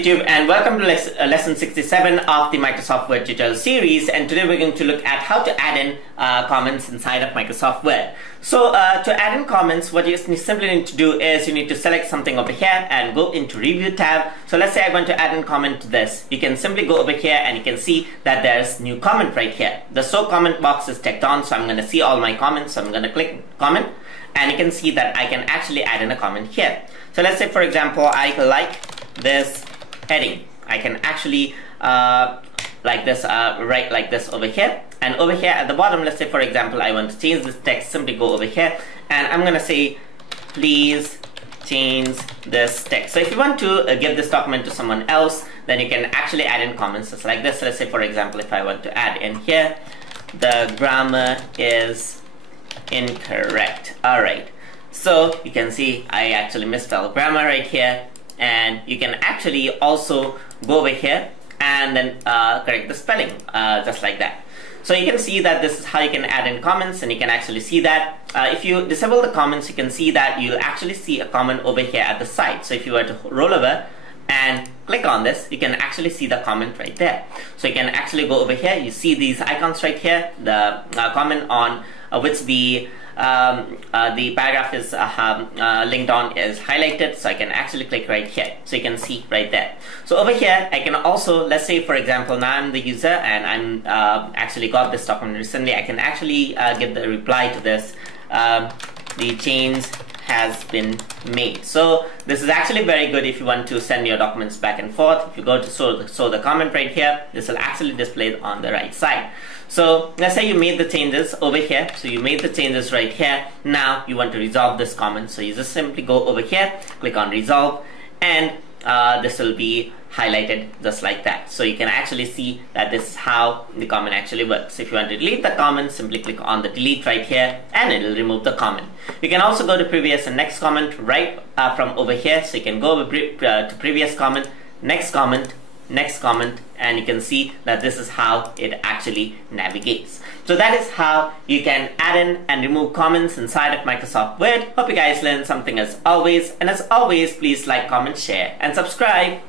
YouTube, and welcome to lesson 67 of the Microsoft Word tutorial series. And today we're going to look at how to add in comments inside of Microsoft Word. So to add in comments, what you simply need to do is you need to select something over here and go into Review tab. So let's say I want to add in comment to this. You can simply go over here and you can see that there's new comment right here. The show comment box is checked on, so I'm going to see all my comments. So I'm going to click comment, and you can see that I can actually add in a comment here. So let's say, for example, I like this heading. I can actually like this, write like this over here, and over here at the bottom, let's say for example I want to change this text. Simply go over here and I'm gonna say, please change this text. So if you want to give this document to someone else, then you can actually add in comments just like this. So let's say for example, if I want to add in here, the grammar is incorrect. Alright, so you can see I actually misspelled grammar right here. And you can actually also go over here and then correct the spelling just like that. So you can see that this is how you can add in comments, and you can actually see that if you disable the comments, you can see that you'll actually see a comment over here at the side. So if you were to roll over and click on this, you can actually see the comment right there. So you can actually go over here, you see these icons right here, the comment on which the paragraph is linked on is highlighted, so I can actually click right here, so you can see right there. So over here I can also, let's say for example, now I'm the user and I'm actually got this document recently. I can actually give the reply to this, the change has been made. So this is actually very good if you want to send your documents back and forth. If you go to show the comment right here, this will actually display it on the right side. So let's say you made the changes over here. So you made the changes right here. Now you want to resolve this comment. So you just simply go over here, click on resolve, and this will be highlighted just like that. So you can actually see that this is how the comment actually works. If you want to delete the comment, simply click on the delete right here and it will remove the comment. You can also go to previous and next comment right from over here. So you can go over to previous comment, next comment, next comment, and you can see that this is how it actually navigates. So that is how you can add in and remove comments inside of Microsoft Word. Hope you guys learned something as always, and as always, please like, comment, share, and subscribe.